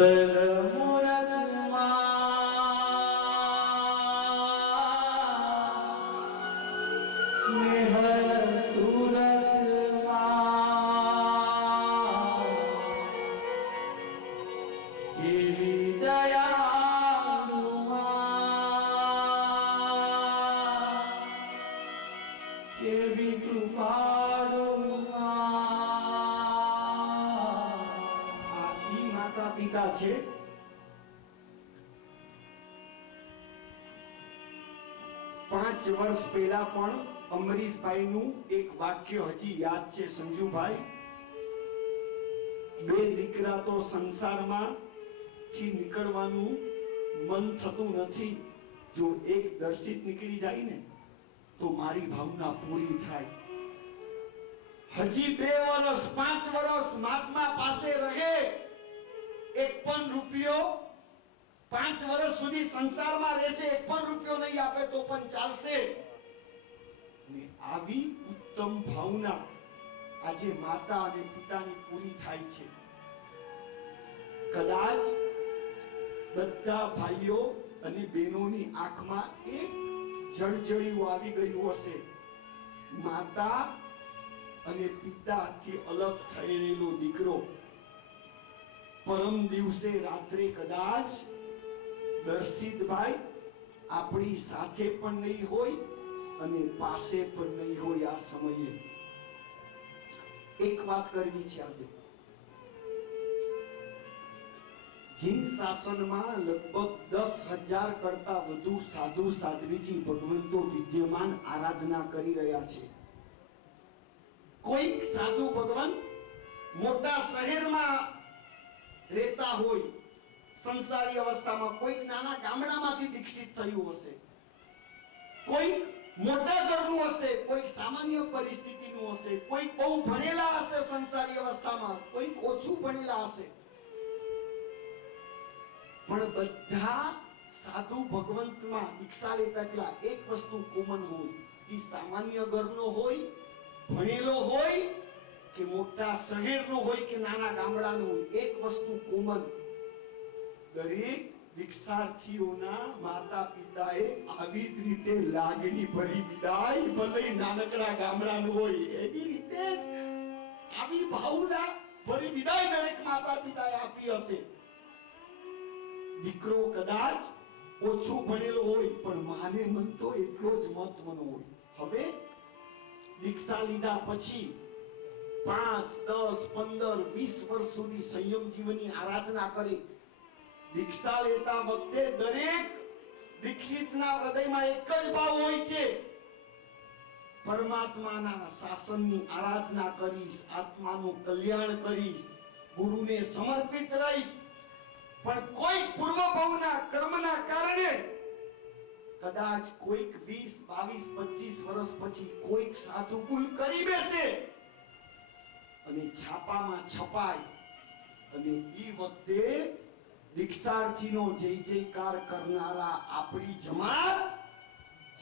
અસલ મુરતમાં સ્નેહલ સુરતમાં કેવી દયાળુમાં કેવી કૃપાળુમાં આ ઈ માતા પિતા છે. 5 વર્ષ પહેલા પણ અમરીશભાઈનું એક વાક્ય હજી યાદ છે સંજુભાઈ. 2 દીકરા તો સંસારમાં થી નીકળવાનું મન થતું નથી. જો એક દર્શિત નીકળી જાય ને તો મારી ભાવના પૂરી થાય. હજી 2 વર્ષ 5 વર્ષ મહાત્મા પાસે રહે, એક પણ રૂપિયો 5 વર્ષ સુધી સંસારમાં રહેશે, એક પણ રૂપિયો નહીં આપે તો પણ ચાલશે. અને આવી ઉત્તમ ભાવના આજે માતા અને પિતાની પૂરી થાય છે. કદાચ બધા ભાઈઓ અને બહેનોની આંખમાં એક જળજળિયું આવી ગયું હશે. માતા અને પિતાથી અલગ થયેલો દીકરો પરમ દિવસે રાત્રે કદાચ દર્શિતભાઈ આપણી સાથે પણ નહીં હોય અને પાસે પણ નહીં હોય. આ સમયે એક વાત કરવી છે. આજે જીન શાસનમાં લગભગ 10,000 કરતા વધુ સાધુ સાધ્વીજી ભગવંતો વિદ્યમાન આરાધના કરી રહ્યા છે. કોઈક સાધુ ભગવાન મોટા શહેરમાં રહેતા હોય, સંસારી અવસ્થામાં, કોઈક નાના ગામડામાંથી દીક્ષિત થયું હશે, કોઈક મોટા ઘરનું હશે, કોઈક સામાન્ય પરિસ્થિતિનું હશે, કોઈક બહુ ભણેલા હશે સંસારી અવસ્થામાં, કોઈક ઓછું ભણેલા હશે. પણ બધા સાધુ ભગવંતમાં દીક્ષા લેતા પેલા એક વસ્તુ કોમન હોય, કે સામાન્ય ઘરનો હોય, ભણેલો હોય કે મોટા શહેરનો હોય કે નાના ગામડાનો હોય, એક વસ્તુ કોમન. દરેક દીક્ષાર્થીઓના માતા પિતાએ આવી જ રીતે લાગણી ભરી વિદાય, ભલે નાનકડા ગામડાનું હોય એવી રીતે જ આવી ભાવના ભરી વિદાય દરેક માતા પિતાએ આપી હશે. દીકરો કદાચ ઓછું ભણેલો હોય પણ માને મન તો એટલો જ મહત્વનો હોય. હવે દીક્ષા લીધા પછી 5, 10, 15, 20 વર્ષ સુધી સંયમ જીવનની આરાધના કરી. દીક્ષા લેતા વખતે દરેક દીક્ષિતના હૃદયમાં એક જ ભાવ હોય છે, પરમાત્માના શાસનની આરાધના કરીશ, આત્માનું કલ્યાણ કરીશ, ગુરુને સમર્પિત રહીશ. પણ કોઈ પૂર્વ ભાવના કર્મના કારણે કદાચ કોઈક 20, 22, 25 વર્ષ પછી કોઈક સાધુ ભૂલ કરી બેસે અને છાપામાં છપાય, અને ઈ વખતે દીક્ષાર્થીનો જય જયકાર કરનારા આપણી જમાત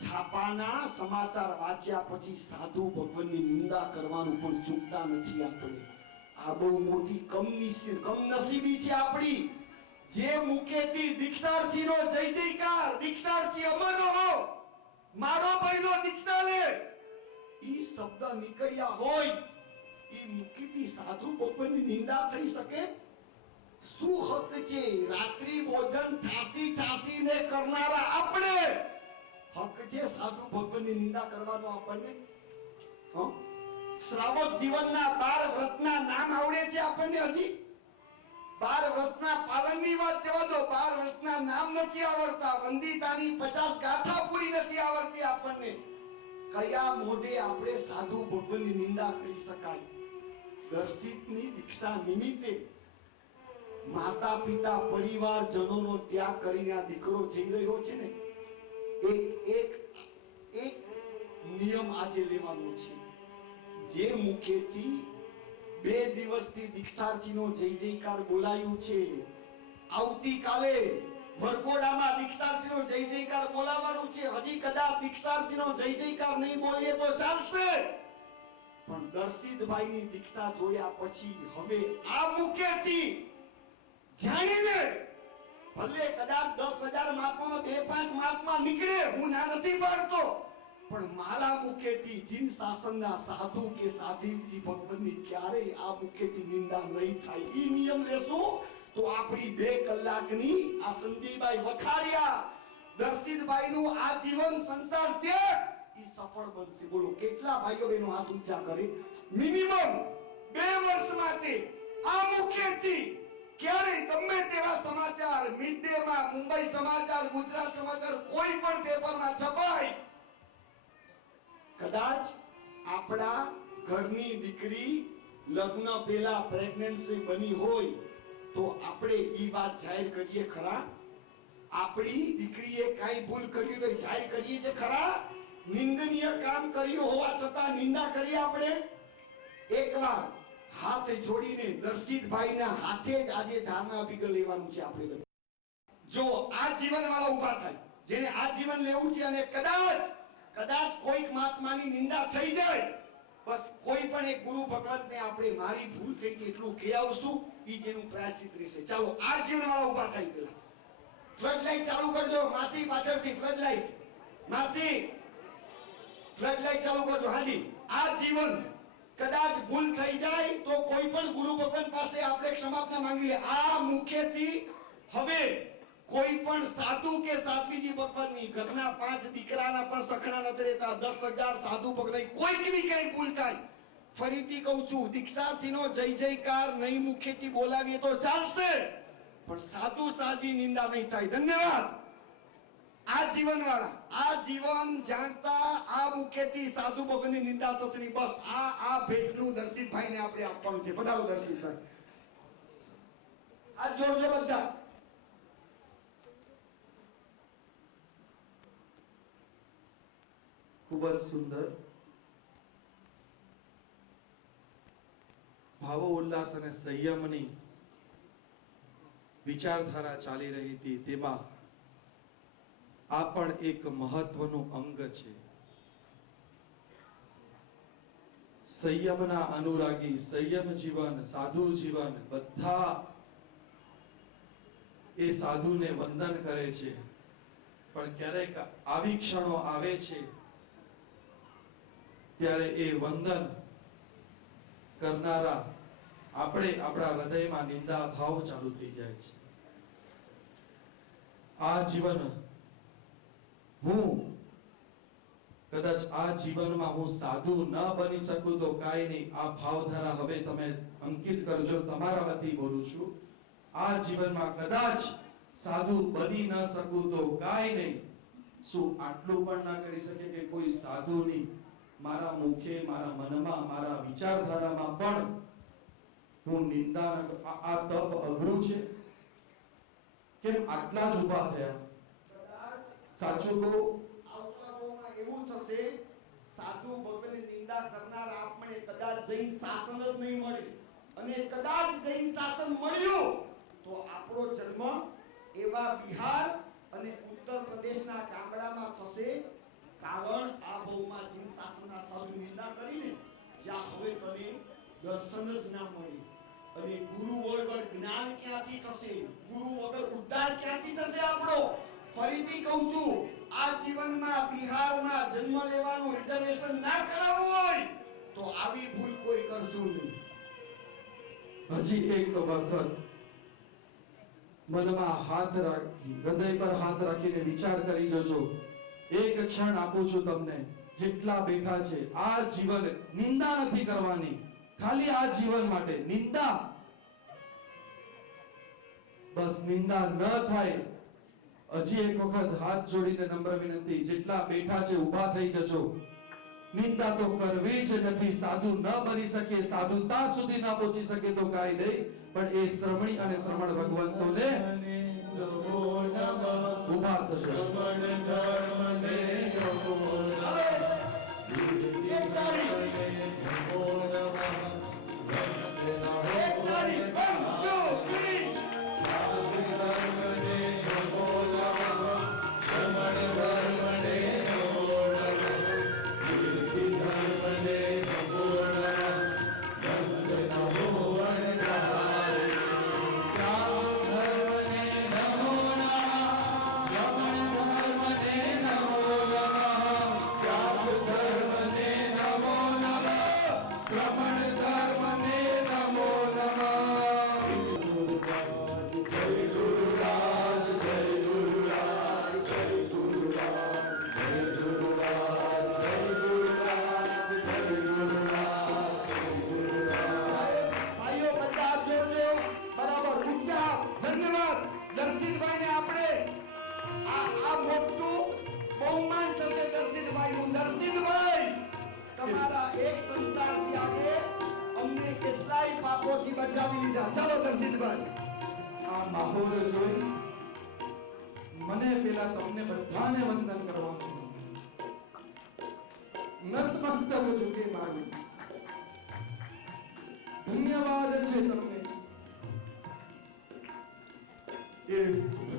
છાપાના સમાચાર વાંચ્યા પછી સાધુ ભગવાનની નિંદા કરવાનું પણ ચૂકતા નથી. આપણે આ બહુ મોટી કમનસીબી છે આપણી. જે મુખેથી દીક્ષાર્થીનો જય જયકાર, દીક્ષાર્થી અમર રહો, મારો ભાઈનો દીક્ષા લે, ઈ શબ્દ નીકળ્યા હોય, ઈ મુખેથી સાધુ ભગવાનની નિંદા થઈ શકે? શું હક છે? રાત્રિ ભોજન ઠાસીને કરનારા આપણે હક છે સાધુ ભગવાનની નિંદા કરવાનો આપણને? શ્રાવક જીવનના 12 વ્રતના નામ આવડે છે આપણને? હજી 12 વ્રતના પાલનની વાત જવા દો, 12 વ્રતના નામ નથી આવડતા, વંદિતાની 50 ગાથા પૂરી નથી આવડતી આપણને. કયા મોઢે આપણે સાધુ ભગવાનની નિંદા કરી શકાય? દર્શિતની દીક્ષા નિમિત્તે માતા પિતા પરિવારજનોનો ત્યાગ કરીને આ દીકરો જઈ રહ્યો છે ને, એક નિયમ આજે લેવાનો છે. જે મુખેથી 2 દિવસથી દીક્ષાર્થીનો જય જયકાર બોલાયું છે, આવતીકાલે વરઘોડામાં દીક્ષાર્થીનો જય જયકાર બોલાવવાનું છે. હજી કદાચ દીક્ષાર્થીનો જય જયકાર નહીં બોલીએ તો ચાલશે, પણ દર્શિતભાઈની દીક્ષા જોયા પછી હવે આ મુખેથી જાણીને ભલે કદાચ 10,000 મહાત્મામાં 2-5 મહાત્મા નીકળે, હું ના નથી પાડતો, પણ મારા મુખેથી જીન શાસનના સાધુ કે સાધ્વીજી ભગવાનની ક્યારેય આ મુખેથી નિંદા નહીં થાય. ઈ નિયમ લેશું તો આપણી 2 કલાકની આ સંજયભાઈ વખારિયા દર્શિતભાઈ નું આ જીવન સંસાર ત્યાગ ઈ સફળ બનશે. બોલો કેટલા ભાઈઓ બહેનો હાથ ઊંચા કરે? મિનિમમ 2 વર્ષ માટે આ મુખેથી ક્યારેય ગમે તેવા સમાચાર મિડ ડે માં, મુંબઈ સમાચાર, ગુજરાત સમાચાર, કોઈ પણ પેપરમાં છપાય, કદાચ આપણા ઘરની દીકરી લગ્ન પહેલા પ્રેગ્નન્સી બની હોય તો આપણે ઈ વાત જાહેર કરીએ ખરા? આપણી દીકરીએ કાઈ ભૂલ કરી તો જાહેર કરીએ છે ખરા? નિંદનીય કામ કર્યું હોવા છતાં નિંદા કરી આપણે? એકવાર હાથ જોડીને દર્શિતભાઈના હાથે જ આજે ધારણા અભિગમ લેવાનું છે આપણે બધા. જો આ જીવન વાળા ઊભા થાય, જેને આ જીવન લેવું છે, અને કદાચ કોઈક મહાત્માની નિંદા થઈ જાય, બસ કોઈ પણ એક ગુરુ ભગવતને આપણે મારી ભૂલ થઈ ગઈ એટલું કહી આવશું, ઈ જેનું પ્રાયશ્ચિત રહેશે. ચાલો આ જીવન વાળા ઊભા થાય. પેલા ફ્લડ લાઈટ ચાલુ કરજો. માસી પાછળથી ફ્લડ લાઈટ, માસી ફ્લડ લાઈટ ચાલુ કરજો. હાજી, આ જીવન કદાચ ભૂલ થઈ જાય તો કોઈ પણ ગુરુ ભગવાન પાસે આપણે ક્ષમાપના માંગી લે. આ મુખેથી હવે કોઈ પણ સાધુ કે સાધ્વીજી ભગવાનની ઘરના 5 દીકરાના પણ સખણા નથી રહેતા, 10,000 સાધુ ભગવાન કોઈકની કઈ ભૂલ થાય, ફરીથી કહું છું, દીક્ષાર્થીનો જય જયકાર નહીં મુખેથી બોલાવીએ તો ચાલશે, પણ સાધુ સાધ્વી નિંદા નહીં થાય. ધન્યવાદ. આ જીવન વાળા આ જીવન જાણતા આ મુખેથી સાધુ ભગવાનની નિંદા થશે નહીં. બસ આ ભેટનું દર્શિતભાઈને આપણે આપવાનું છે. પધારો દર્શિતભાઈ, આ જોડજો બધા. ખૂબ જ સુંદર ભાવો ઉલ્લાસ અને સંયમની વિચારધારા ચાલી રહી હતી, તેમાં આ પણ એક મહત્વનું અંગ છે. સંયમના અનુરાગી, સંયમ જીવન, સાધુ જીવન, બધા એ સાધુને વંદન કરે છે, પણ ક્યારેક આવી ક્ષણો આવે છે ત્યારે એ વંદન કરનારા આપણે આપણા હૃદયમાં નિંદા ભાવ ચાલુ થઈ જાય છે. આ જીવન હું કદાચ આ જીવનમાં હું સાધુ ન બની શકું તો કાંઈ નહીં. આ ભાવધારા હવે તમે અંકિત કરજો, તમારા વતી બોલું છું. આ જીવનમાં કદાચ સાધુ બની ન શકું તો કાંઈ નહીં. શું આટલું પણ ના કરી શકે કે કોઈ સાધુની મારા મુખે, મારા મનમાં, મારા વિચારધારામાં પણ હું નિંદા ન કરું? આ તપ અઘરું છે. કેમ આટલા જ ઉભા થયા? સાચું કહો, આવતામાં એવું થશે, સાધુ ભગવાનની નિંદા કરનાર આપણને કદાચ જૈન શાસન જ નહીં મળે, અને કદાચ જૈન શાસન મળ્યું તો આપણો જન્મ એવા બિહાર અને ઉત્તર પ્રદેશના ગામડામાં થશે. કારણ આ ભવમાં જૈન શાસનના સાધુ નિંદા કરીને જ્યાં હવે તને દર્શન જ ના મળે, અને ગુરુ વગર જ્ઞાન ક્યાંથી થશે? ગુરુ વગર ઉદ્ધાર ક્યાંથી થશે આપણો? ફરીથી કહું છું, આ જીવનમાં બિહારમાં જન્મ લેવાનું રિઝર્વેશન ના કરાવવું હોય તો આવી ભૂલ કોઈ કરશું નહીં. હજી એક વખત મનમાં હાથ રાખી, હૃદય પર હાથ રાખીને વિચાર કરી જોજો. એક ક્ષણ આપું છું તમને, જેટલા બેઠા છે, આ જીવન નિંદા નથી કરવાની, ખાલી આ જીવન માટે નિંદા, બસ નિંદા ન થાય. હજી એક વખત હાથ જોડીને નમ્ર વિનંતી, જેટલા બેઠા છે ઊભા થઈ જજો. નિંદા તો કરવી જ નથી. સાધુ ન બની શકે, સાધુતા સુધી ન પહોંચી શકે તો કાંઈ નહીં, પણ એ શ્રમણી અને શ્રમણ ભગવંતોને ઊભા થશે. માહોલ જોઈ મને પેલા તમને બધાને વંદન કરવાનું નતમસ્તક ઝુકે મારું ધન્યવાદ છે તમને એ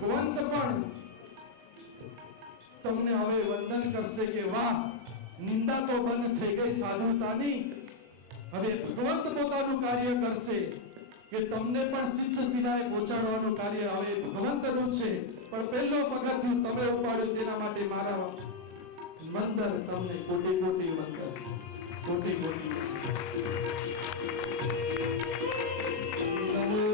ભગવંત પણ તમને હવે વંદન કરશે કે વાહ, નિંદા તો બંધ થઈ ગઈ સાધુતાની, હવે ભગવંત પોતાનું કાર્ય કરશે કે તમને પણ સિદ્ધ સિરાએ પહોંચાડવાનું કાર્ય હવે ભગવંતનું છે. પણ પહેલો પગથિયું તમે ઉપાડ્યું તેના માટે મારા વંદન તમને કોટી કોટી વંદન, કોટી કોટી નમો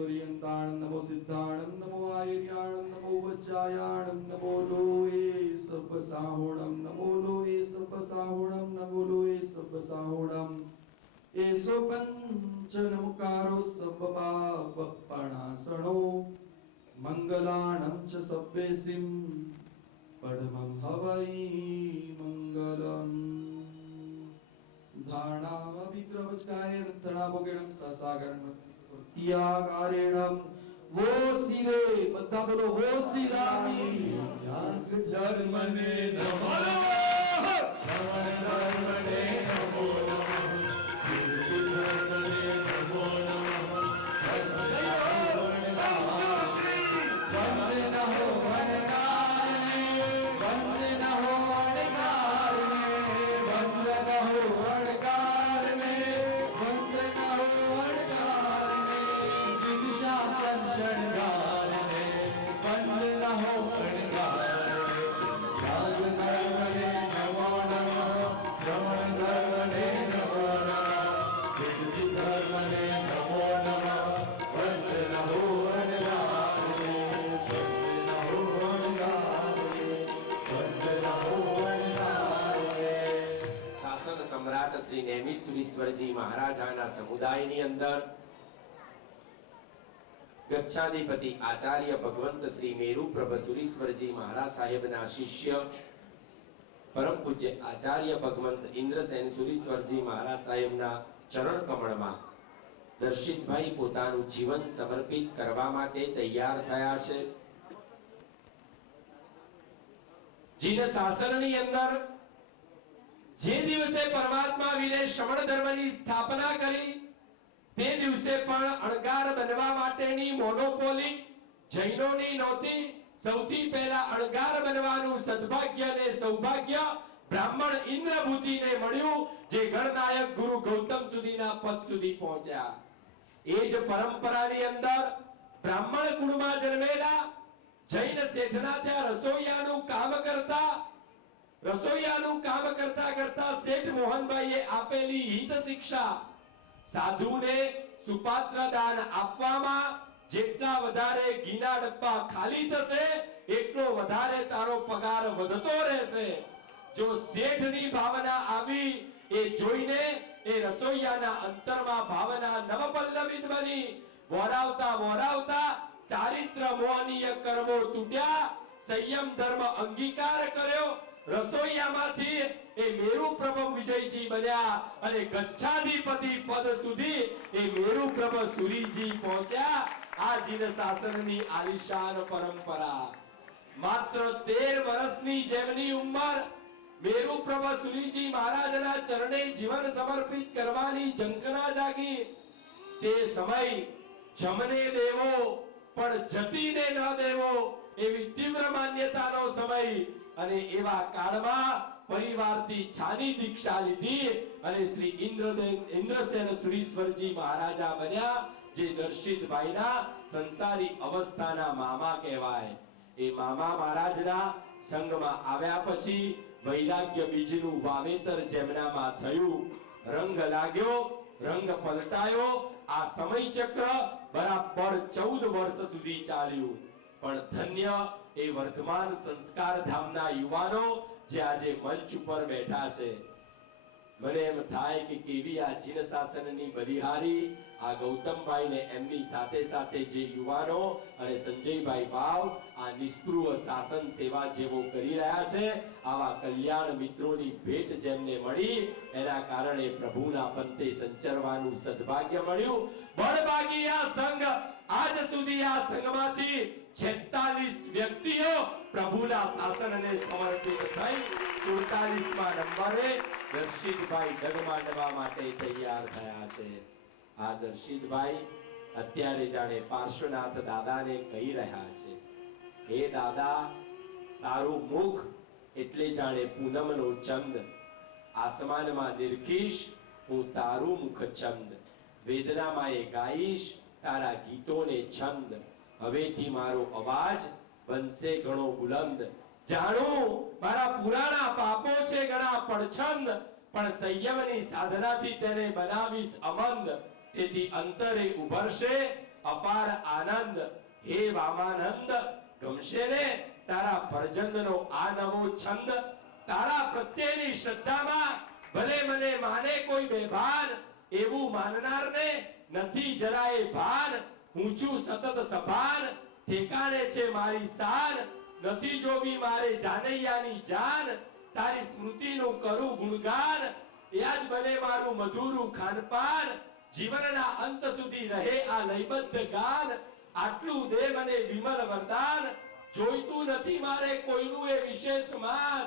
ઓરિયંતાણ, નમો સિદ્ધાણમ, નમો આયર્યાણ, નમો વજ્જાયાણ, નમો લોએ સપસાહુણમ, નમો લોએ સપસાહુણમ, નમો લોએ સપસાહુણમ. એસો પંચનમુકારો સબપાપણાસણો મંગલાણં ચ સબ્બેસિમ પરમં હવૈ મંગલમ. ધારણામ વિગ્રહવચકાય તણાભોગેણં સસાગરમ ત્યાગારેણમ વો સિરે, બધા બોલો વો સિરામી. ત્યાગ ધર્મને નમો, શ્રવણ ધર્મને નમો નમઃ, કીર્તિ ધર્મને નમો નમઃ. શ્રી નેમિષધુરીશ્વરજી મહારાજાના સમુદાયની અંદર ગચ્છાધિપતિ આચાર્ય ભગવંત શ્રી મેરુ પ્રભસુરીશ્વરજી મહારાજ સાહેબના શિષ્ય પરમ પૂજ્ય આચાર્ય ભગવંત ઇન્દ્રસેન સુરીશ્વરજી મહારાજ સાહેબના ચરણ કમળમાં દર્શિતભાઈ પોતાનું જીવન સમર્પિત કરવા માટે તૈયાર થયા છે. જીન શાસનની અંદર જે દિવસે પરમાત્મા વિલે શ્રમણ ધર્મની સ્થાપના કરી તે દિવસે પણ અણગાર બનવા માટેની મોનોપોલી જૈનોની નહોતી. સૌથી પહેલા અણગાર બનવાનું સદભાગ્ય અને સૌભાગ્ય બ્રાહ્મણ ઇન્દ્રભૂતિને મળ્યું, જે ગણનાયક ગુરુ ગૌતમ સુધીના પદ સુધી પહોંચ્યા. એ જ પરંપરાની અંદર બ્રાહ્મણ કુળમાં જન્મેલા જૈન શેઠના ત્યાં રસોઈયાનું કામ કરતા શેઠ મોહનભાઈએ આપેલી હિત શિક્ષા, સાધુને સુપાત્ર દાન આપવામાં જેટલા વધારે ઘીના ડબ્બા ખાલી થશે એટલો વધારે તારો પગાર વધતો રહેશે. જો શેઠની ભાવના આવી એ જોઈને એ રસોઈયાના અંતરમાં ભાવના નવપલ્લવિત બની. વોરાવતા ચારિત્ર મોહનીય કર્મો તૂટ્યા, સંયમ ધર્મ અંગીકાર કર્યો. રસોઈયામાંથી એ મેરુ પ્રભુ વિજયજી બન્યા અને ગચ્છાધિપતિ પદ સુધી એ મેરુ પ્રભુ સુરીજી પહોંચ્યા. આ જીન શાસનની આલિશાન પરંપરા. માત્ર 13 વર્ષની જેમની ઉંમર મેરુ પ્રભુ સુરીજી મહારાજના ચરણે જીવન સમર્પિત કરવાની ઝંખના જાગી. તે સમય જમને દેવો પણ જતીને ન દેવો એવી તીવ્ર માન્યતાનો સમય. અને એવા કાળમાં પરિવારથી છાની દીક્ષા લીધી અને શ્રી ઇન્દ્રસેન સુરીશ્વરજી મહારાજા બન્યા, જે દર્શિતભાઈના સંસારી અવસ્થાના મામા કહેવાય. એ મામા મહારાજના સંગમાં આવ્યા પછી વૈરાગ્ય બીજનું વાવેતર જેમનામાં થયું. રંગ લાગ્યો, રંગ પલટાયો. આ સમય ચક્ર બરાબર 14 વર્ષ સુધી ચાલ્યું. પણ ધન્ય એ વર્તમાન સંસ્કાર ધામના યુવાનો જે આજે મંચ ઉપર બેઠા છે. મને એમ થાય કે કેવી આ જીન શાસનની બલિહારી આ ગૌતમભાઈ ને એમની સાથે સાથે જે યુવાનો અને સંજયભાઈ ભાવ આ નિષ્પૃહ શાસન સેવા જેવો કરી રહ્યા છે, આવા કલ્યાણ મિત્રોની ભેટ જેમને મળી એના કારણે પ્રભુના પંથે સંચરવાનું સદભાગ્ય મળ્યું. બળબાગી આ સંઘ આજ સુધી આ સંઘમાંથી 46 વ્યક્તિઓ પ્રભુના શાસનને સમર્પિત થઈ 47મા નંબરે દર્શિતભાઈ ડગમાંડવા માટે તૈયાર થયા છે. આ દર્શિતભાઈ અત્યારે જાણે પાર્શ્વનાથ દાદાને કહી રહ્યા છે, હે દાદા, તારું મુખ એટલે જાણે પૂનમનો ચંદ, આસમાનમાં નિર્કીશ હું તારું મુખ ચંદ, વેદનામાં એ ગાઈશ તારા ગીતોને છંદ, હવેથી મારો અવાજ બનશે ઘણો બુલંદ, જાણું મારા પુરાણા પાપો છે ઘણા પડછંદ, પણ સંયમની સાધનાથી તેને બનાવીશ અમંદ, તેથી અંતરે ઉભરશે અપાર આનંદ, હે વામાનંદ, ગમશે ને તારા ફરજંદનો આ નવો છંદ, તારા પ્રત્યેની શ્રદ્ધામાં ભલે મને માને કોઈ બેભાન, એવું માનનારને નથી જરાય ભાન, હું છું સતત સભાન, ઠેકાણે છે મારી શાન, નથી જોવી મારે જાનૈયાની જાન, તારી સ્મૃતિનું કરું ગુણગાન, એ જ બને મારું મધુરું ખાનપાન, જીવનના અંત સુધી રહે આ લયબદ્ધ ગાન, આટલું દે મને વિમલ વરદાન, જોઈતું નથી મારે કોઈનું એ વિશેષ માન,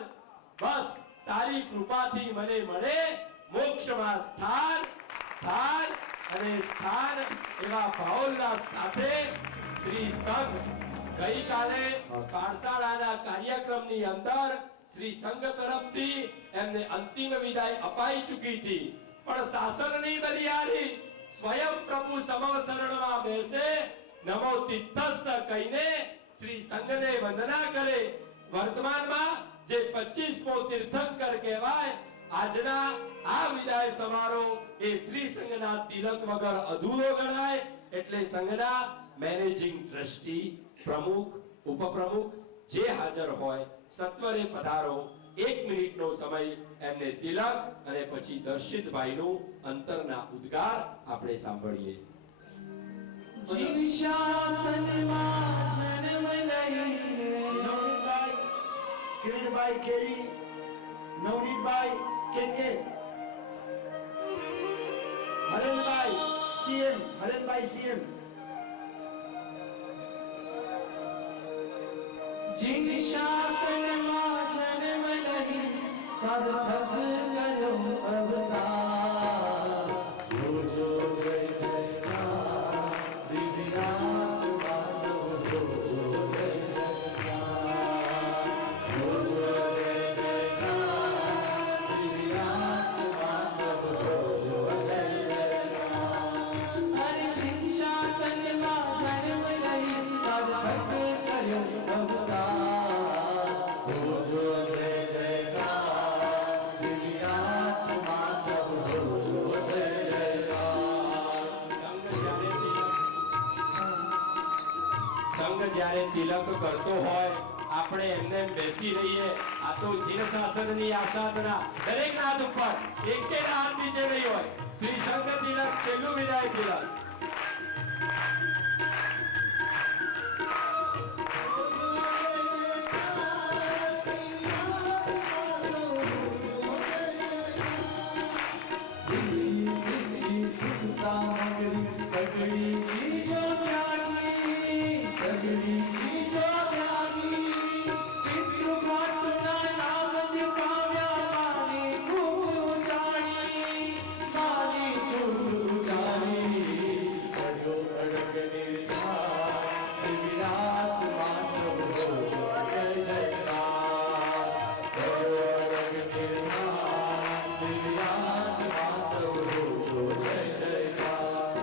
બસ તારી કૃપાથી મને મળે મોક્ષમાં સ્થાન, સ્થાન અને સ્થાન, એવા ભાવોલ્લાસ સાથે શ્રી સંઘ ગઈકાલે પાઠશાળાના કાર્યક્રમની અંદર શ્રી સંઘ તરફથી એમને અંતિમ વિદાય અપાઈ ચૂકી હતી, પણ શાસનની બલિયારી સ્વયં પ્રભુ સમવસરણમાં બેસે નમો તિથસ્થ કહીને શ્રી સંઘને વંદના કરે. વર્તમાનમાં જે 25મો તીર્થંકર કહેવાય, આજના આ વિદાય સમારોહ એ શ્રી સંઘના તિલક વગર અધૂરો ગણાય, એટલે સંઘના મેનેજિંગ ટ્રસ્ટી, પ્રમુખ, ઉપપ્રમુખ જે હાજર હોય સત્વરે પધારો. 1 મિનિટનો સમય એમને તિલક અને પછી દર્શિતભાઈનું અંતરના ઉદ્ગાર આપણે સાંભળીએ. જીવ શાસનમાં જન્મ લઈને નવનીતભાઈ કિરણભાઈ કેરી, નવનીતભાઈ કે હરેનભાઈ સીએમ જીવ શાસનમાં જન્મ લઈને સાર્થક કરો અવતાર, જોજો જય જયકાર દિવ્યાત્માનો, જોજો જય જયકાર, જોજો જય જયકાર દિવ્યાત્માનો, જોજો જય જયકાર. હરે જીવ શાસનમાં જન્મ લઈને સાર્થક કર્યો અવતાર, જોજો જય જયકાર દિવ્યાત્માનો, જોજો જય જયકાર. સંઘ જ્યારે તિલક કરતો હોય આપણે એમને બેસી રહીએ. આ તો જીવ શાસનની આસાધના દરેક નાદ ઉપર એકે હાથ નીચે નહીં હોય. શ્રી સંઘ તિલક છેલ્લું વિદાય તિલક. સગળી ચીજો ત્યાગી, સગળી ચીજો ત્યાગી, ચિત્રઘાટના નામ દિખાવ્યા, મારી ખૂબ જાણી, મારી ખૂબ જાણી, ચડ્યો અડગ નિર્ધાર દિવ્યાત્માનો, જોજો જય જયકાર, ચડ્યો અડગ નિર્ધાર દિવ્યાત્માનો, જોજો જય જયકાર.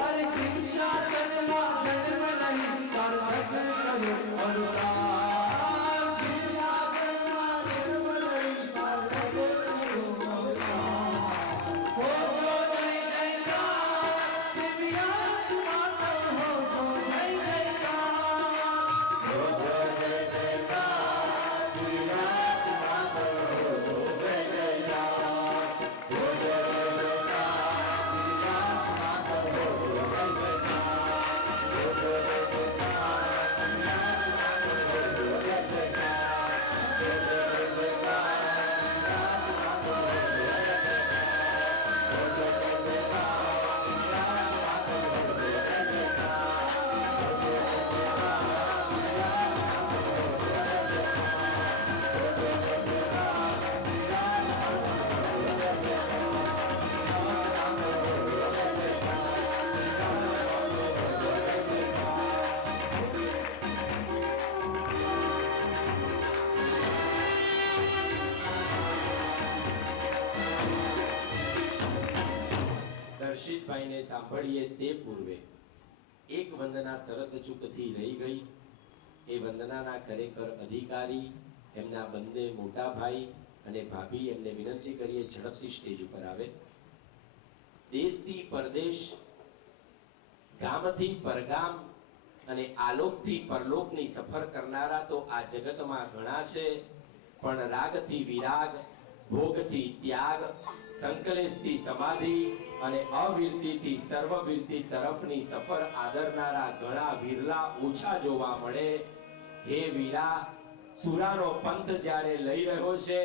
હરે જીવ શાસનમાં જન્મ લઈને સાર્થક કર્યો અવતાર, જીવ શાસનમાં જન્મ લઈને સાર્થક કર્યો અવતાર, હોજો જય જયકાર દિવ્યાત્માનો, હોજો જય જયકાર, હોજો જય જયકાર દિવ્યાત્માનો, હોજો જય જયકાર, હોજો જય જયકાર દિવ્યાત્માનો, હોજો જય જયકાર, હોજો જય જયકાર દિવ્યાત્માનો, સાંભળીએ તે પૂર્વે એક વંદના શરત ચૂકથી રહી ગઈ. એ વંદનાના ખરેખર અધિકારી એમના બંને મોટા ભાઈ અને ભાભી, એમને વિનંતી કરીએ ઝડપથી સ્ટેજ ઉપર આવે. દેશથી પરદેશ, ગામથી પરગામ અને આલોકથી પરલોકની સફર કરનારા તો આ જગતમાં ઘણા છે, પણ રાગથી વિરાગ, ભોગથી ત્યાગ, સંકલેશથી સમાધિ અને અવિરતિથી સર્વવિરતિ તરફની સફર આદરનારા ઘણા વિરલા ઓછા જોવા મળે. હે વીરા, સુરાનો પંથ જ્યારે લઈ રહ્યો છે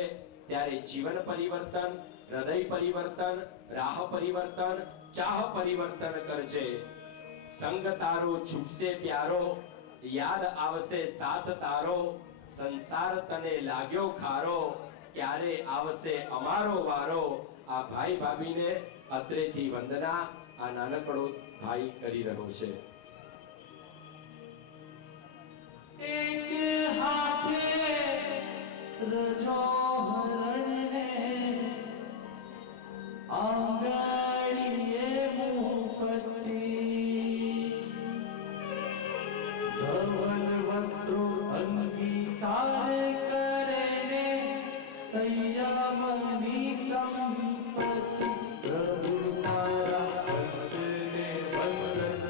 ત્યારે જીવન પરિવર્તન, હૃદય પરિવર્તન, રાહ પરિવર્તન, ચાહ પરિવર્તન કરજે. સંગ તારો છૂટશે પ્યારો, યાદ આવશે સાથ તારો, સંસાર તને લાગ્યો ખારો, ક્યારે આવશે અમારો વારો. આ ભાઈ ભાભીને અત્રેથી વંદના આ નાનકડો ભાઈ કરી રહ્યો છે. એક હાથે રજો હરણને, આંગળીએ મૂપતી, ધવલ વસ્ત્રો અંગીકાર કરે, સંયમની સંપત્તિ. પ્રભુ તારા ભક્તને વંદન,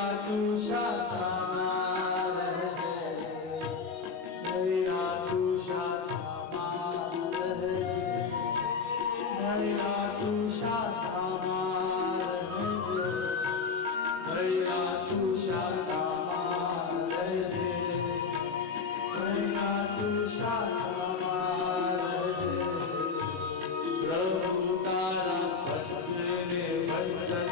નૈરા તુષારામાં રહેજે, નૈરા તુષારામાં રહેજે, નૈરા તુષારામાં રહેજે, નૈરા તુષારામાં રહેજે, નૈરા તુષારામાં રહેજે. પ્રભુ તારા ભક્તને વંદન,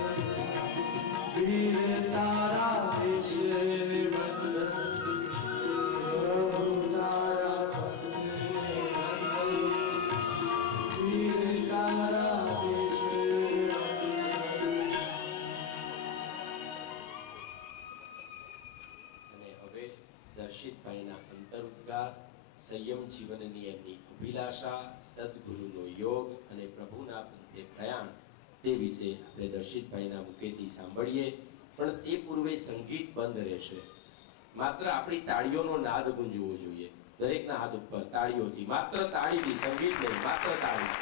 વીર તારા દેશને વંદન. પ્રભુ તારા ભક્તને વંદન, વીર તારા દેશને વંદન. અને હવે દર્શિતભાઈના અંતરુદ્ગાર, સંયમ જીવનની એમની અભિલાષા, સદગુરુનો યોગ અને પ્રભુના પંથે પ્રયાણ, તે વિશે આપણે દર્શિતભાઈના મુખેથી સાંભળીએ. પણ તે પૂર્વે સંગીત બંધ રહેશે. માત્ર આપણી તાળીઓનો નાદ ગુંજવો જોઈએ. દરેકના હાથ ઉપર તાળીઓથી, માત્ર તાળીથી, સંગીત નહીં, માત્ર તાળી.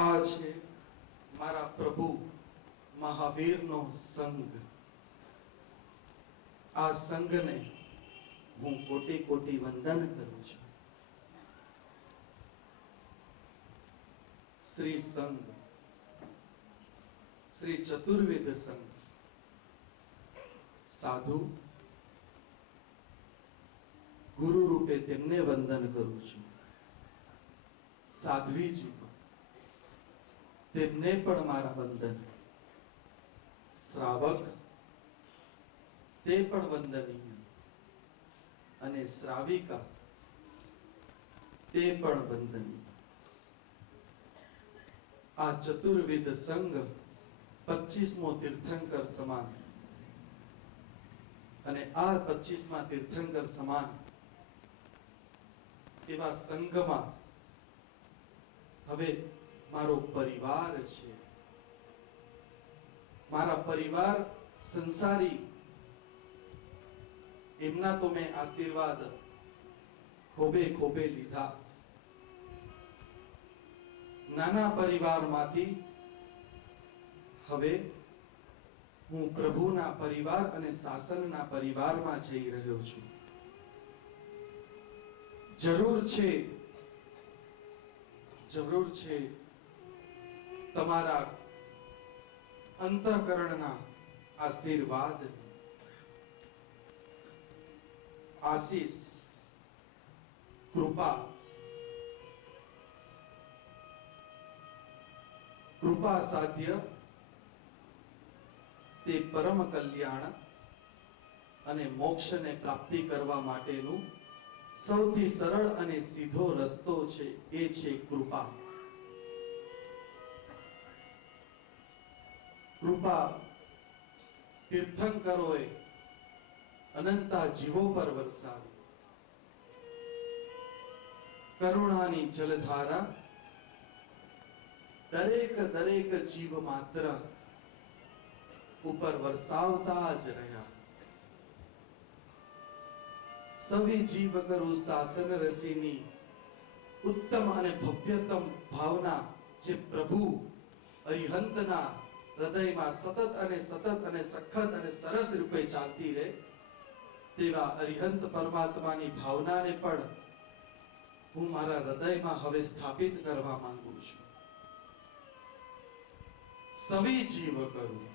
આ છે મારા પ્રભુ મહાવીરનો સંગ. આ સંગને હું કોટી કોટી વંદન કરું છું. શ્રી સંગ, શ્રી ચતુર્વેદ સંગ, સાધુ ગુરુ રૂપે તેમને વંદન કરું છું. સાધ્વીજી તેમને પણ મારા વંદન. શ્રાવક તે પણ વંદનીય, અને શ્રાવિકા તે પણ વંદનીય. આ ચતુર્વિધ સંઘ 25મો તીર્થંકર સમાન, અને આ 25મા તીર્થંકર સમાન એવા સંઘમાં હવે મારો પરિવાર છે. મારા પરિવાર સંસારી, એમના તો મેં આશીર્વાદ ખોબે ખોબે લીધા. નાના પરિવારમાંથી હવે હું પ્રભુના પરિવાર અને શાસનના પરિવારમાં જઈ રહ્યો છું. જરૂર છે તમારા અંતઃકરણના આશીર્વાદ, આશીષ, કૃપા સાધ્ય તે પરમ કલ્યાણ અને મોક્ષને પ્રાપ્તિ કરવા માટેનું સૌથી સરળ અને સીધો રસ્તો છે. એ છે કૃપા. કૃપા તીર્થંકરોએ અનંતા જીવો પર વરસાવી. કરુણાની જલધારા દરેક જીવ માત્ર ઉપર વરસાવતા જ રહ્યા. સવી જીવ કરું શાસન રસીની ઉત્તમ અને ભવ્યતમ ભાવના જે પ્રભુ અરિહંતના હૃદયમાં સતત અને સખત અને સરસ રૂપે ચાલતી રહે, તેવા અરિહંત પરમાત્માની ભાવનાને પણ હું મારા હૃદયમાં હવે સ્થાપિત કરવા માંગુ છું. સવી જીવ કરું,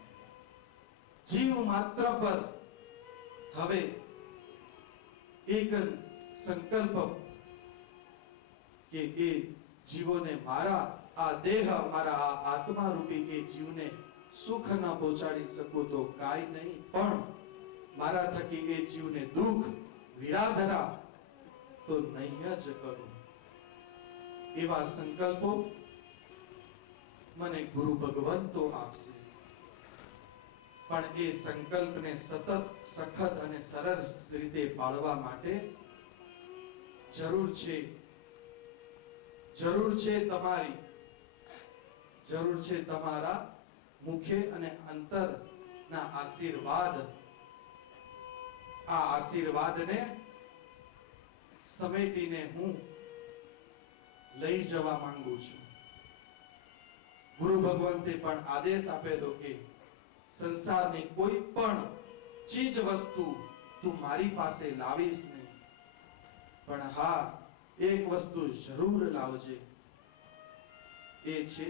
જીવ માત્ર પર હવે એક સંકલ્પ કે એ જીવોને મારા આ દેહ, મારા આ આત્મા રૂપી એ જીવને સુખ ન પહોંચાડી શકું તો કાંઈ નહીં, પણ મારા થકી એ જીવને દુઃખ વિરાધના તો નહીં જ કરું. એવા સંકલ્પો મને ગુરુ ભગવંતો આપશે. પણ એ સંકલ્પને સતત, સખત અને સરસ રીતે પાળવા માટે જરૂર છે તમારી, જરૂર છે તમારા મુખે અને અંતરના આશીર્વાદ. આ આશીર્વાદને સમેટીને હું લઈ જવા માંગુ છું. ગુરુ ભગવંતે પણ આદેશ આપેલો કે સંસારની કોઈ પણ ચીજ વસ્તુ તું મારી પાસે લાવીશ નહીં, પણ હા, એક વસ્તુ જરૂર લાવજે. એ છે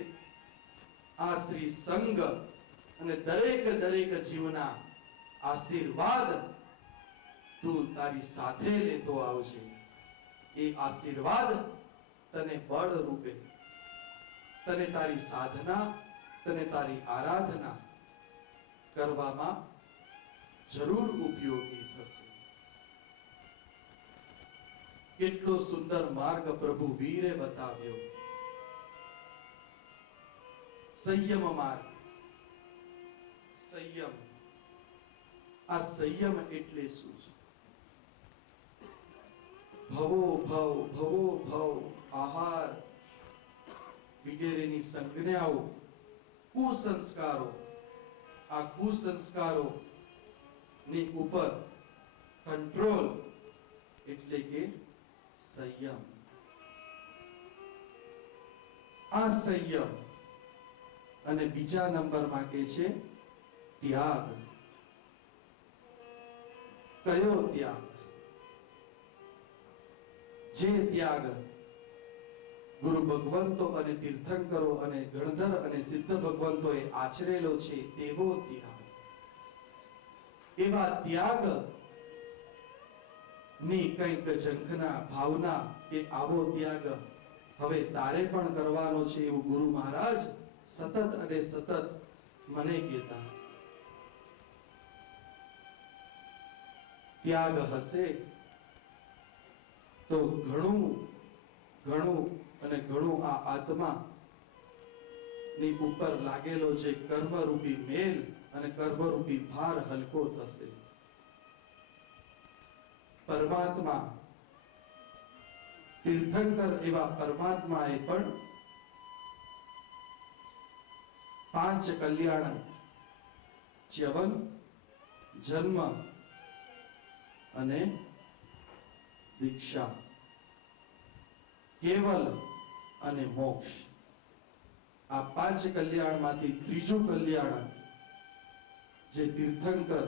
આ શ્રી સંગ અને દરેક જીવના આશીર્વાદ તું તારી સાથે લેતો આવજે. એ આશીર્વાદ તને બળ રૂપે, તને તારી સાધના, તને તારી આરાધના કરવામાં જરૂર ઉપયોગી થશે. કેટલો સુંદર માર્ગ પ્રભુ વીરે બતાવ્યો. સંયમ માર્ગ. સંયમ. આ સંયમ એટલે શું છે? ભવો ભવ આહાર વગેરેની સંજ્ઞાઓ, કુસંસ્કારો, આ કુસંસ્કારો ની ઉપર કંટ્રોલ એટલે કે સંયમ. આ સંયમ. અને બીજા નંબરમાં કે છે ત્યાગ. કયો ત્યાગ? જે ત્યાગ ગુરુ ભગવંતો અને તીર્થંકરો અને ગણધર અને સિદ્ધ ભગવંતોએ આચરેલો છે તેવો ત્યાગ. એવા ત્યાગ ની કંઈક ઝંખના ભાવના કે આવો ત્યાગ હવે તારે પણ કરવાનો છે એવું ગુરુ મહારાજ સતત અને સતત મને કહેતા. ત્યાગ હશે તો ઘણું આ આત્મા ની ઉપર લાગેલો જે કર્મરૂપી મેલ અને કર્મરૂપી ભાર હલકો થશે. પરમાત્મા, તીર્થંકર એવા પરમાત્માએ પણ 5 કલ્યાણ, ચ્યવન, જન્મ અને દીક્ષા, કેવલ અને મોક્ષ, આ 5 કલ્યાણમાંથી ત્રીજું કલ્યાણ જે તીર્થંકર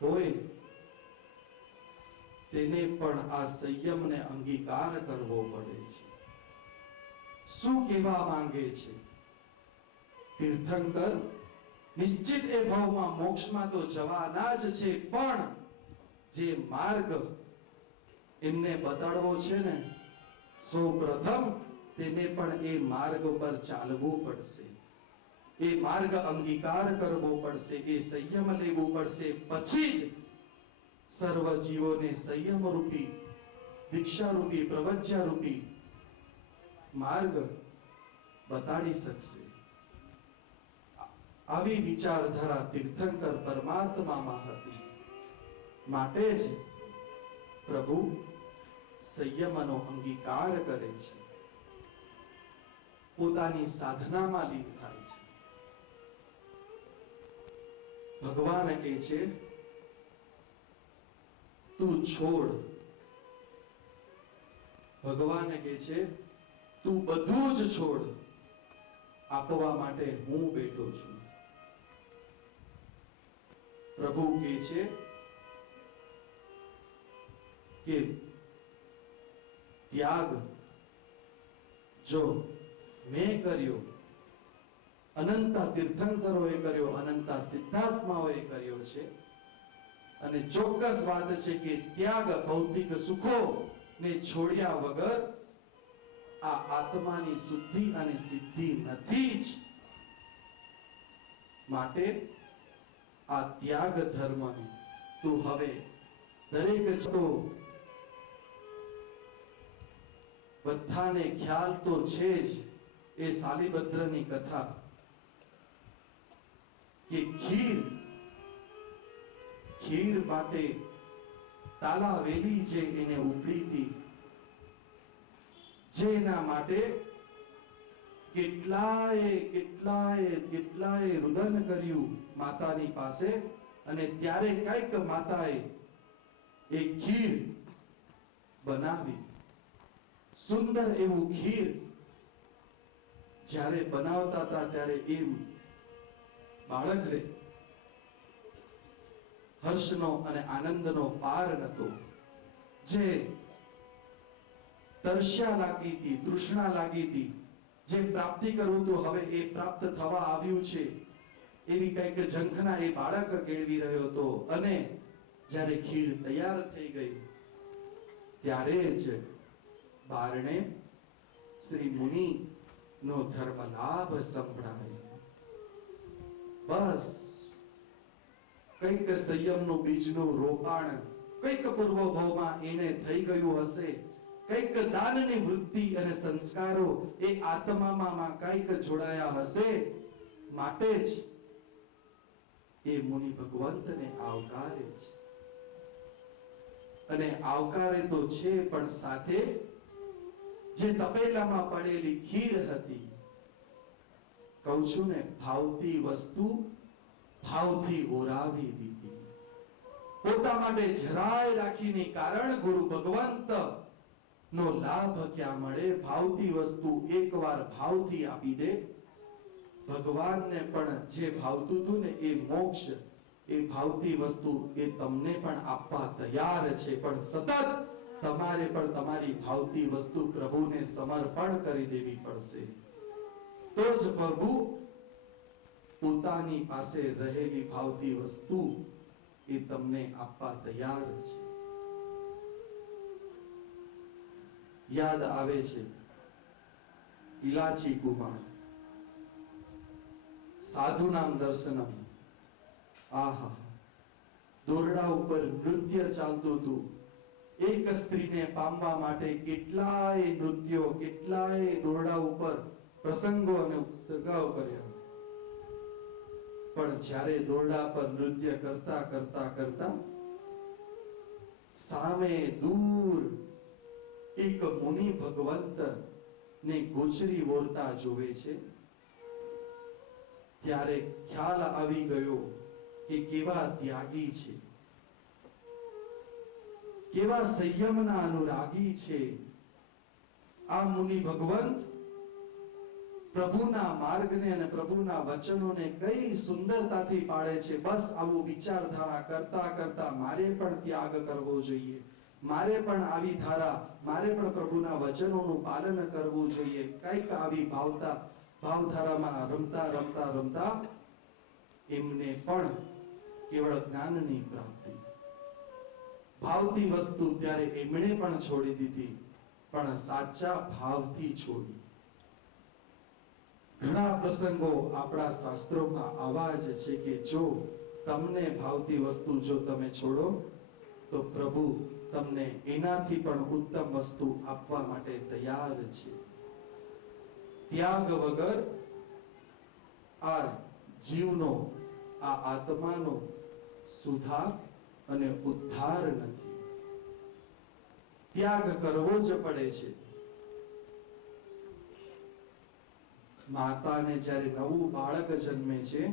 હોય તેને પણ આ સંયમને અંગીકાર કરવો પડે છે. શું કહેવા માંગે છે તીર્થંકર? નિશ્ચિત એ ભાવમાં મોક્ષમાં તો જવાના જ છે, પણ જે માર્ગ એમને બતાડવો છે ને, સૌપ્રથમ તેને પણ એ માર્ગ પર ચાલવું પડશે. એ માર્ગ અંગીકાર કરવો પડશે, એ સંયમ લેવું પડશે. પછી જ સર્વ જીવોને સંયમ રૂપી, દીક્ષા રૂપી, પ્રવજ્યા રૂપી માર્ગ બતાડી શકશે. આવી વિચારધારા તીર્થંકર પરમાત્મામાં હતી. માટે જ પ્રભુ સંયમનો અંગીકાર કરે છે, પોતાની સાધનામાં લીન થાય છે. ભગવાન કહે છે તું છોડ. ભગવાન કહે છે તું બધું જ છોડ, આપવા માટે હું બેઠો છું. પ્રભુ કહે છે કે ત્યાગ જો મેં કર્યો, અનંતા તીર્થંકરોએ કર્યો, અનંતા સિદ્ધાત્માઓએ કર્યો છે, અને ચોક્કસ વાત છે કે ત્યાગ ભૌતિક સુખો ને છોડ્યા વગર આ આત્માની શુદ્ધિ અને સિદ્ધિ નથી જ. માટે આ ત્યાગ ધર્મને તું હવે દરેક તો બધાને ખ્યાલ તો છે જ એ શાલિભદ્રની કથા કે ખીર માટે તાલાવેલી જે એને ઉપડી હતી, જે એના માટે કેટલાય રુદન કર્યું માતાની પાસે, અને ત્યારે કઈક માતાએ એક ખીર બનાવી. સુંદર એવું ખીર જ્યારે બનાવતા હતા ત્યારે એ બાળકને હર્ષનો અને આનંદનો પાર નતો. જે તરસ્યા લાગી હતી, તૃષ્ણા લાગી હતી, જે પ્રાપ્તિ કરવું હતું હવે એ પ્રાપ્ત થવા આવ્યું છે, એવી કઈક ઝંખના એ બાળક કેળવી રહ્યો હતો. અને જ્યારે ખીર તૈયાર થઈ ગઈ ત્યારે જ બારણે શ્રી મુનિ નો ધર્મ લાભ સંભળાય. બસ કઈક સંયમનું બીજનું રોપાણ કઈક પૂર્વ ભાવમાં એને થઈ ગયું હશે. કઈક દાનની વૃત્તિ અને સંસ્કારો એ આત્મામાં કઈક જોડાયા હશે. માટે જ એ મુનિ ભગવંતને આવકારે છે. અને આવકારે તો છે, પણ સાથે જે તપેલામાં પડેલી ખીર હતી, કહું છું ને, ભાવતી વસ્તુ ભાવથી ઓરાવી દીધી. પોતા માટે જરાય રાખીને, કારણ ગુરુ ભગવંત નો લાભ ક્યાં મળે? ભાવતી વસ્તુ એકવાર ભાવથી આપી દે. ભગવાનને પણ જે ભાવતું હતું ને એ મોક્ષ, એ ભાવતી વસ્તુ એ તમને પણ આપવા તૈયાર છે. પણ સતત તમારે પણ તમારી ભાવતી વસ્તુ પ્રભુને સમર્પણ કરી દેવી પડશે. તો જ પ્રભુ પોતાની પાસે રહેલી ભાવતી વસ્તુ એ તમને આપવા તૈયાર છે. યાદ આવે છે ઇલાચી કુમાર, સાધુ નામ દર્શનમ. આહા, દોરડા ઉપર નૃત્ય ચાલતું હતું. એક સ્ત્રીને પામવા માટે કેટલાય નૃત્યો, કેટલાય દોરડા ઉપર પ્રસંગો અને ઉત્સર્ગાઓ કર્યા. પણ જ્યારે દોરડા પર નૃત્ય કરતા કરતા કરતા સામે દૂર એક મુનિ ભગવંત ને ગોચરી ઓરતા જોવે છે. ત્યારે ખ્યાલ આવી ગયો કે કેવા ત્યાગી છે, કેવા સંયમના અનુરાગી છે. આ મુનિ ભગવંત પ્રભુના માર્ગને અને પ્રભુના વચનોને કઈ સુંદરતાથી પાળે છે. બસ આવું વિચારધારા કરતા કરતા મારે પણ ત્યાગ કરવો જોઈએ, મારે પણ આવી ધારા, મારે પણ પ્રભુના વચનોનું પાલન કરવું જોઈએ. કઈક આવી ભાવધારામાં રમતા રમતા રમતા એમને પણ કેવળ જ્ઞાનની પ્રાપ્તિ. ભાવતી વસ્તુ ત્યારે એમણે પણ છોડી દીધી, પણ સાચા ભાવથી છોડી. ઘણા પ્રસંગો આપણા શાસ્ત્રોમાં આવા જ છે કે જો તમને ભાવતી વસ્તુ જો તમે છોડો તો પ્રભુ તમને એનાથી પણ ઉત્તમ વસ્તુ આપવા માટે તૈયાર છે. ત્યાગ વગર આ જીવનો, આ આત્માનો સુધાર અને ઉદ્ધાર નથી. ત્યાગ કરવો જ પડે છે. માતાને જ્યારે નવું બાળક જન્મે છે,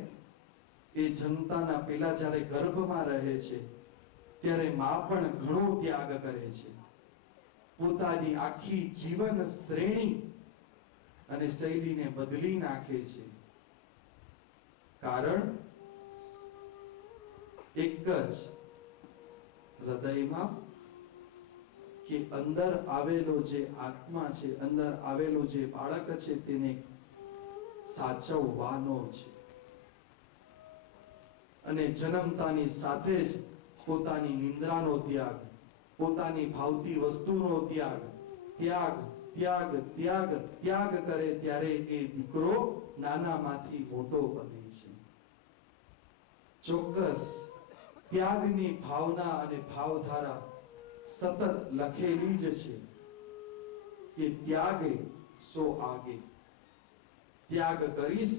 એ જનતાના પેલા જ્યારે ગર્ભમાં રહે છે ત્યારે માં પણ ઘણો ત્યાગ કરે છે. પોતાની આખી જીવન શ્રેણી અને શૈલીને બદલી નાખે છે. કારણ એક જ હૃદયમાં કે અંદર આવેલો જે આત્મા છે, અંદર આવેલો જે બાળક છે તેને સાચવવાનો છે. અને જન્મતાની સાથે જ પોતાની નિંદ્રાનો ત્યાગ, પોતાની ભાવતી વસ્તુનો ત્યાગ, ત્યાગ ત્યાગ ત્યાગ ત્યાગ કરે ત્યારે એ દીકરો નાનામાંથી મોટો બને છે. ચોક્કસ ત્યાગની ભાવના અને ભાવધારા સતત લખેલી જ છે કે ત્યાગે સો આગે. ત્યાગ કરીશ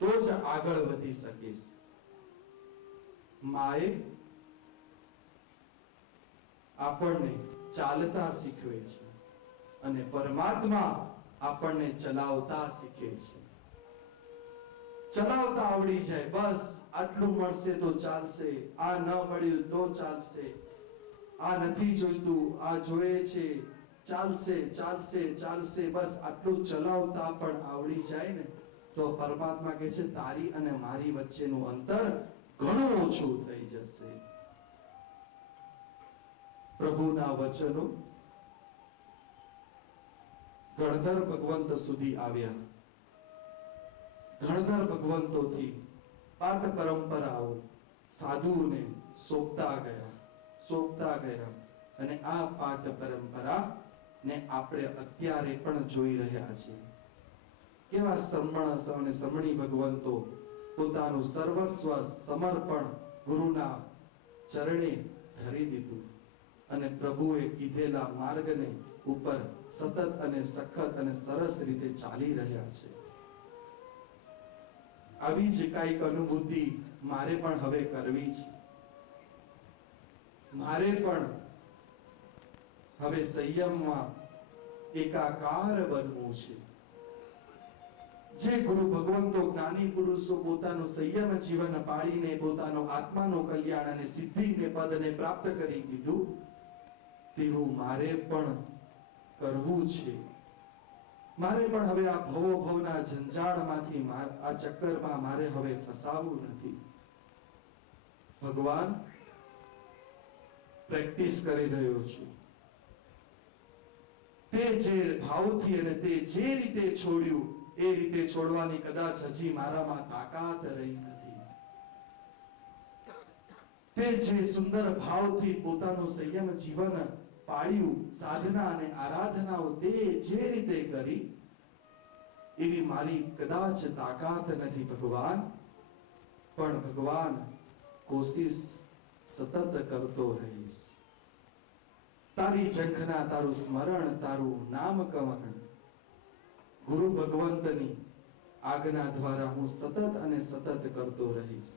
તો જ આગળ વધી શકીશ. માએ આપણને ચાલતા શીખવે છે અને પરમાત્મા આપણને ચલાવતા શીખે છે. ચલાવતા આવડી જાય, બસ આટલું મળશે તો ચાલશે, આ ન મળ્યું તો ચાલશે, આ નથી જોઈતું, આ જોઈએ છે, ચાલશે ચાલશે ચાલશે, બસ આટલું ચલાવતા પણ આવડી જાય ને તો પરમાત્મા કહે છે તારી અને મારી વચ્ચેનું અંતર ઘણું ઓછું થઈ જશે. પ્રભુના વચનો ગણધર ભગવંત સુધી આવ્યા. ગણધર ભગવંતોથી પાઠ પરંપરાઓ સાધુને સોંપતા ગયા અને આ પાઠ પરંપરા ને આપણે અત્યારે પણ જોઈ રહ્યા છીએ. કેવા શ્રમણ અને શ્રમણી ભગવંતો પોતાનું સર્વસ્વ સમર્પણ ગુરુના ચરણે ધરી દીધું અને પ્રભુએ કીધેલા માર્ગને ઉપર સતત અને સખત અને સરસ રીતે ચાલી રહ્યા છે. આવી જ કાંઈક અનુભૂતિ મારે પણ હવે કરવી છે. મારે પણ હવે સંયમમાં એકાકાર બનવું છે. જે ગુરુ ભગવંતો જ્ઞાની પુરુષો પોતાનું સંયમ જીવન પાળીને પોતાનો આત્માનું કલ્યાણ અને સિદ્ધિને પદને પ્રાપ્ત કરી દીધું તેવું મારે પણ કરવું છે. મારે પણ હવે આ ભવના જંજાળમાંથી આ ચક્કરમાં મારે હવે ફસાવું નથી. ભગવાન પ્રેક્ટિસ કરી રહ્યો છું. તે જે ભાવથી અને તે જે રીતે છોડ્યું એ રીતે છોડવાની કદાચ હજી મારામાં તાકાત રહી નથી. તે જે સુંદર ભાવથી પોતાનું સંયમ જીવન પાળ્યું, સાધના અને આરાધનાઓ તે જે રીતે કરી એવી મારી કદાચ તાકાત નથી ભગવાન. પણ ભગવાન કોશિશ સતત કરતો રહીશ. તારી ઝંખના, તારું સ્મરણ, તારું નામ કમરણ, ગુરુ ભગવંતની આજ્ઞા દ્વારા હું સતત અને સતત કરતો રહીશ.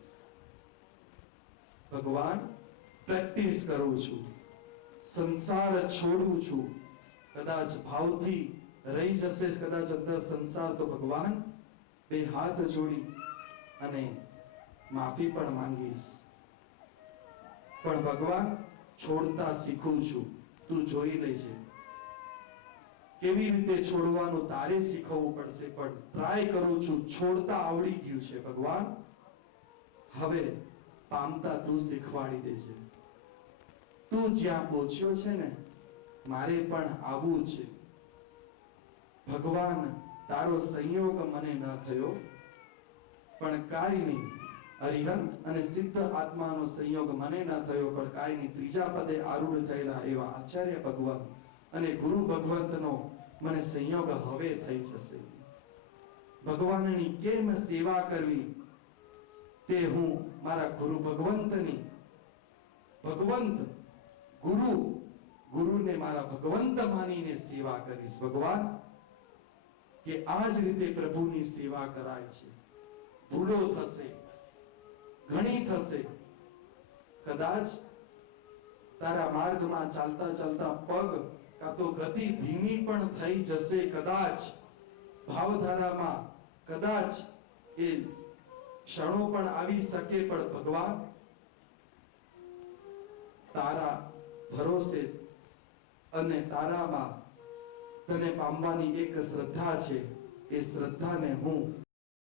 ભગવાન પ્રેક્ટિસ કરું છું, સંસાર છોડું છું. કદાચ ભાવથી રહી જશે કદાચ અંદર સંસાર તો ભગવાન બે હાથ જોડી અને માફી પણ માંગીશ. પણ ભગવાન છોડતા શીખું છું, તું જોઈ લેજે. કેવી રીતે છોડવાનું તારે શીખવવું પડશે, પણ ટ્રાય કરું છું. છોડતા આવડી ગયું છે ભગવાન, હવે પામતા તું શીખવાડી દેજે. તું જ્યાં પહોંચ્યો છે ને મારે પણ આવવું છે. ભગવાન તારો સંયોગ મને ન થયો પણ કાંઈ નહીં, અરિહંત અને સિદ્ધ આત્માનો સંયોગ મને ન થયો પણ કાંઈ નહીં. ત્રીજા પદે આરૂઢ થયેલા એવા આચાર્ય ભગવાન અને ગુરુ ભગવંતનો મને સંયોગ હવે થઈ જશે. ભગવાનની કેમ સેવા કરવી તે હું મારા ગુરુ ભગવંતની, ભગવંત ગુરુને મારા ભગવંત માનીને સેવા કરીશ. ભગવાન કે આ જ રીતે પ્રભુની સેવા કરાય છે. ભૂલો થશે, ઘણી થશે. કદાચ તારા માર્ગમાં ચાલતા ચાલતા પગ કાં તો ગતિ ધીમી પણ થઈ જશે. કદાચ ભાવધારામાં કદાચ એ ક્ષણો પણ આવી શકે. પણ ભગવાન તારા ભરોસે અને તારામાં તને પામવાની એક શ્રદ્ધા છે. એ શ્રદ્ધાને હું